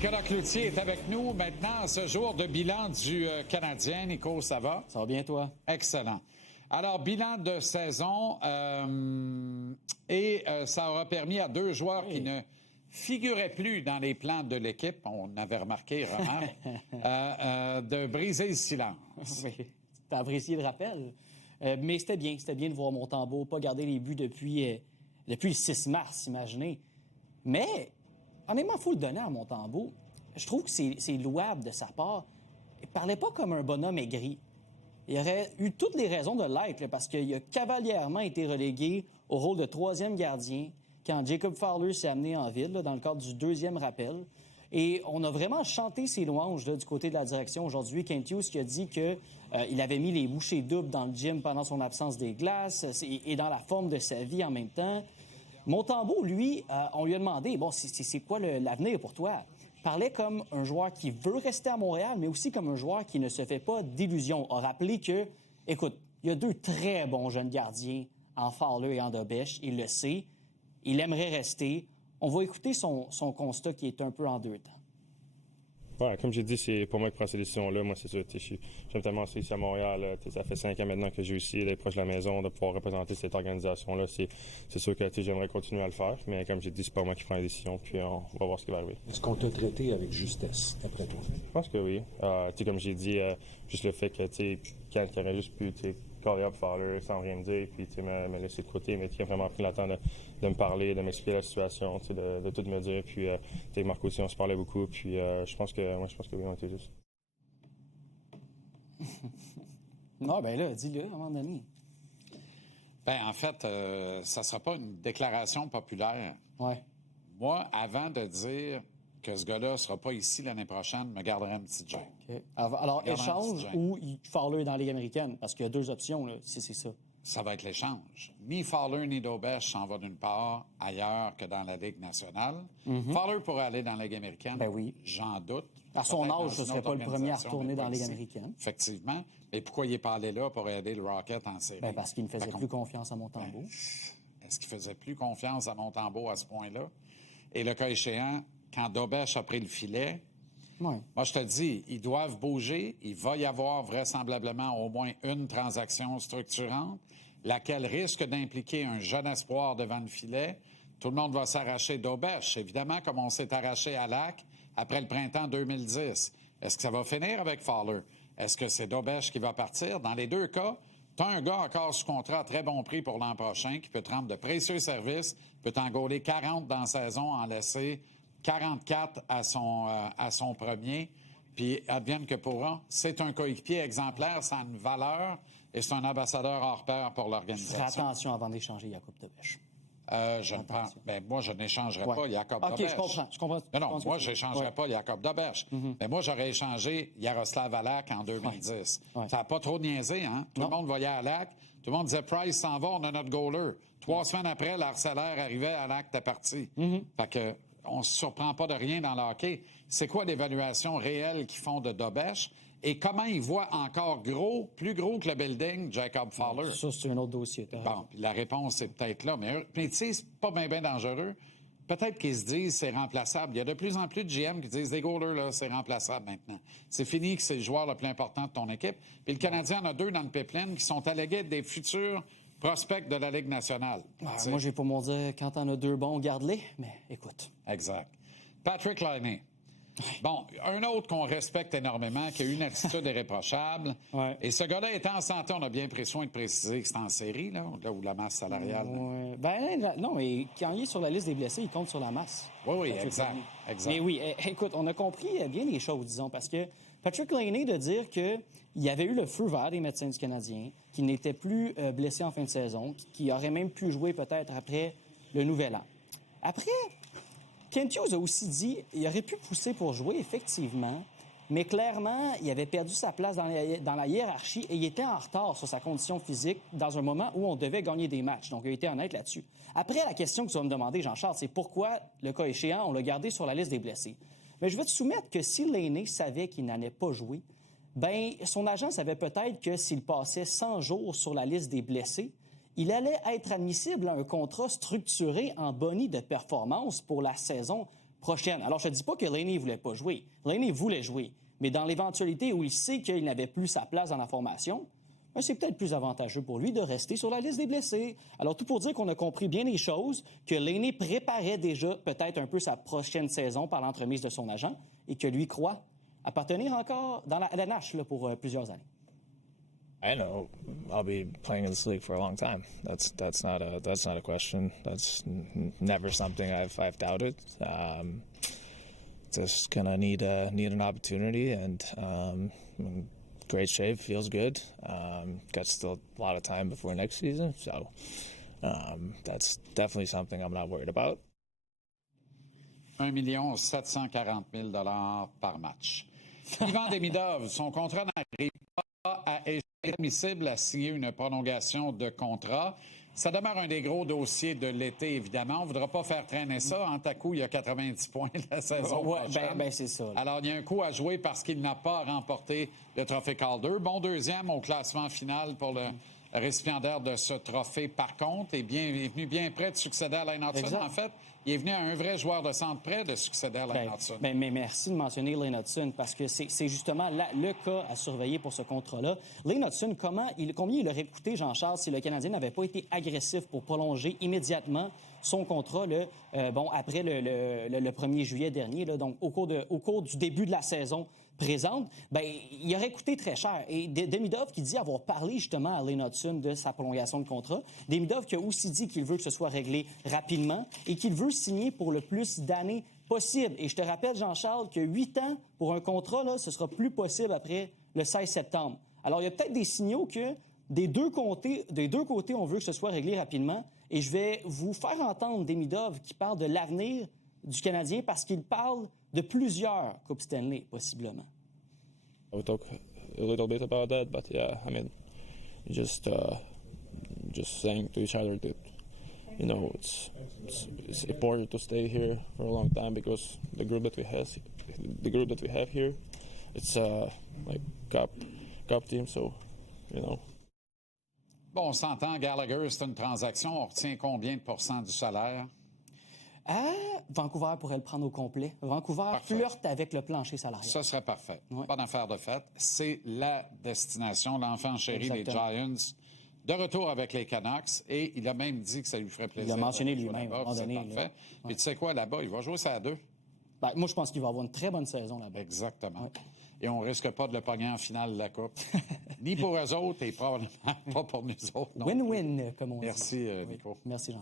Nicolas Cloutier est avec nous maintenant à ce jour de bilan du Canadien. Nico, ça va? Ça va bien, toi? Excellent. Alors, bilan de saison ça aura permis à deux joueurs qui ne figuraient plus dans les plans de l'équipe, on avait remarqué, Romain, de briser le silence. Oui, t'as apprécié le rappel. Mais c'était bien de voir Montembeault pas garder les buts depuis le 6 mars, imaginez. Mais, honnêtement, il faut le donner à Montembeault. Je trouve que c'est louable de sa part. Il parlait pas comme un bonhomme aigri. Il aurait eu toutes les raisons de l'être, parce qu'il a cavalièrement été relégué au rôle de troisième gardien quand Jacob Fowler s'est amené en ville, dans le cadre du deuxième rappel. Et on a vraiment chanté ses louanges du côté de la direction aujourd'hui. Kent Hughes qui a dit qu'il avait mis les bouchées doubles dans le gym pendant son absence des glaces et dans la forme de sa vie en même temps. Montembeault, lui, on lui a demandé, bon, c'est quoi l'avenir pour toi? Il parlait comme un joueur qui veut rester à Montréal, mais aussi comme un joueur qui ne se fait pas d'illusions. A rappelé que, écoute, il y a deux très bons jeunes gardiens en Fowler et en Dobeš. Il le sait. Il aimerait rester. On va écouter son constat qui est un peu en deux temps. Ouais, comme j'ai dit, c'est pour moi qui prends ces décisions-là. Moi, c'est sûr, j'aime tellement ça ici à Montréal. Ça fait 5 ans maintenant que j'ai réussi d'être proche de la maison, de pouvoir représenter cette organisation-là. C'est sûr que j'aimerais continuer à le faire, mais comme j'ai dit, c'est pas moi qui prends les décisions, puis on va voir ce qui va arriver. Est-ce qu'on t'a traité avec justesse, d'après toi? Je pense que oui. Comme j'ai dit, juste le fait que quand il aurait juste pu caller up Fowler sans rien me dire, puis me laisser de côté, mais qui a vraiment pris le temps de me parler, de m'expliquer la situation, de tout me dire. Puis Marc aussi, on se parlait beaucoup, puis je pense que oui, on était juste. Non, ben là, dis-le à un moment donné. Ben en fait, ça ne sera pas une déclaration populaire. Ouais. Moi, avant de dire que ce gars-là ne sera pas ici l'année prochaine, me garderai un petit Jack. Okay. Alors échange ou Fowler dans la Ligue américaine? Parce qu'il y a deux options, là, si c'est ça. Ça va être l'échange. Ni Fowler ni Dobeš s'en va d'une part ailleurs que dans la Ligue nationale. Fowler pourrait aller dans la Ligue américaine. Ben oui. J'en doute. À son âge, ce ne serait pas le premier à retourner dans la Ligue américaine. Effectivement. Mais pourquoi il n'est pas allé là pour aider le Rocket en série? Ben parce qu'il ne faisait plus confiance à Montembeault. Est-ce qu'il faisait plus confiance à Montembeault à ce point-là? Et le cas échéant, quand Dobeš a pris le filet, moi, je te dis, ils doivent bouger. Il va y avoir vraisemblablement au moins une transaction structurante, laquelle risque d'impliquer un jeune espoir devant le filet. Tout le monde va s'arracher Dobeš, évidemment, comme on s'est arraché à Lac après le printemps 2010. Est-ce que ça va finir avec Fowler? Est-ce que c'est Dobeš qui va partir? Dans les deux cas, tu as un gars encore sous contrat à très bon prix pour l'an prochain qui peut te rendre de précieux services, peut t'en gauler 40 dans la saison, en laisser 44 à son premier, puis advienne que pourra. C'est un coéquipier exemplaire, ça a une valeur et c'est un ambassadeur hors pair pour l'organisation. Fais attention avant d'échanger Jacob Dobeš. Je ne pense. Ben, moi, je n'échangerai pas Jacob Dobeš. OK, je comprends. Non, moi, je n'échangerai pas Jacob Dobeš. Mais moi, j'aurais échangé Yaroslav Halak en 2010. Ça n'a pas trop niaisé, hein? Tout le monde voyait Halak. Tout le monde disait Price s'en va, on a notre goaler. 3 semaines après, l'harceleur arrivait, Halak était parti. Fait que on ne se surprend pas de rien dans le hockey. C'est quoi l'évaluation réelle qu'ils font de Dobeš? Et comment ils voient encore plus gros que le building, Jacob Fowler? Ça, c'est un autre dossier. Bon, puis la réponse, c'est peut-être là. Mais tu sais, c'est pas bien dangereux. Peut-être qu'ils se disent c'est remplaçable. Il y a de plus en plus de GM qui disent des goalers, là, c'est remplaçable maintenant. C'est fini que c'est le joueur le plus important de ton équipe. Puis le Canadien en a 2 dans le pipeline qui sont allégués être des futurs prospects de la Ligue nationale. Moi, j'ai pas mon dire, quand t'en as 2 bons, garde-les, mais écoute. Exact. Patrick Laine. Bon, un autre qu'on respecte énormément, qui a une attitude irréprochable. Ouais. Et ce gars-là étant en santé, on a bien pris soin de préciser que c'est en série, là où la masse salariale. Ouais. Ben non, mais quand il est sur la liste des blessés, il compte sur la masse. Oui, exact. Mais oui, écoute, on a compris bien les choses, disons, parce que Patrick Laine de dire qu'il y avait eu le feu vert des médecins du Canadien, qu'il n'était plus blessé en fin de saison, qu'il aurait même pu jouer peut-être après le Nouvel An. Après, Kent Hughes a aussi dit qu'il aurait pu pousser pour jouer, effectivement, mais clairement, il avait perdu sa place dans la hiérarchie et il était en retard sur sa condition physique dans un moment où on devait gagner des matchs. Donc, il a été honnête là-dessus. Après, la question que tu vas me demander, Jean-Charles, c'est pourquoi, le cas échéant, on l'a gardé sur la liste des blessés. Mais je vais te soumettre que si Laine savait qu'il n'allait pas jouer, bien, son agent savait peut-être que s'il passait 100 jours sur la liste des blessés, il allait être admissible à un contrat structuré en boni de performance pour la saison prochaine. Alors, je ne dis pas que Laney ne voulait pas jouer. Laney voulait jouer. Mais dans l'éventualité où il sait qu'il n'avait plus sa place dans la formation, ben, c'est peut-être plus avantageux pour lui de rester sur la liste des blessés. Alors, tout pour dire qu'on a compris bien les choses, que Laney préparait déjà peut-être un peu sa prochaine saison par l'entremise de son agent et que lui croit appartenir encore dans la LNH là, pour plusieurs années. I know I'll be playing in this league for a long time. That's not a question. That's never something I've doubted. Just gonna need an opportunity, and in great shape, feels good. Got still a lot of time before next season, so that's definitely something I'm not worried about. 1 740 000 par match. Ivan Demidov, son contrat n'arrive pas à être admissible à signer une prolongation de contrat. Ça demeure un des gros dossiers de l'été, évidemment. On ne voudra pas faire traîner ça. En coup, il y a 90 points la saison prochaine. Ben, c'est ça. Là. Alors, il y a un coup à jouer parce qu'il n'a pas remporté le trophée Calder. Bon deuxième au classement final pour le récipiendaire de ce trophée. Par contre, est venu bien près de succéder à Lane Hudson. En fait, il est venu à un vrai joueur de centre près de succéder à Lane Hudson. Mais merci de mentionner Lane Hudson parce que c'est justement le cas à surveiller pour ce contrat-là. Lane Hudson, combien il aurait coûté, Jean-Charles, si le Canadien n'avait pas été agressif pour prolonger immédiatement son contrat après le 1er juillet dernier, là, donc au cours du début de la saison présente, il aurait coûté très cher. Et Demidov qui dit avoir parlé justement à Lane Hudson de sa prolongation de contrat. Demidov qui a aussi dit qu'il veut que ce soit réglé rapidement et qu'il veut signer pour le plus d'années possible. Et je te rappelle, Jean-Charles, que 8 ans pour un contrat, là, ce sera plus possible après le 16 septembre. Alors, il y a peut-être des signaux que des deux côtés, on veut que ce soit réglé rapidement. Et je vais vous faire entendre Demidov qui parle de l'avenir du Canadien parce qu'il parle de plusieurs Coupes Stanley, possiblement. We talk a little bit about that, but yeah, I mean, just saying to each other that, you know, it's important to stay here for a long time because the group that we have here, it's like cup team, so, you know. Bon, on s'entend, Gallagher, c'est une transaction. On retient combien de pourcents du salaire? Vancouver pourrait le prendre au complet. Vancouver flirte avec le plancher salarial. Ça serait parfait. Ouais. Pas d'affaire de fait. C'est la destination, l'enfant chéri des Giants. De retour avec les Canucks. Et il a même dit que ça lui ferait plaisir. Il a mentionné lui-même. C'est parfait. Et tu sais quoi, là-bas? Il va jouer ça à 2. Moi, je pense qu'il va avoir une très bonne saison là-bas. Exactement. Ouais. Et on risque pas de le pogner en finale de la Coupe. Ni pour eux autres et probablement pas pour nous autres. Win-win, comme on dit. Merci, Nico. Merci, Jean.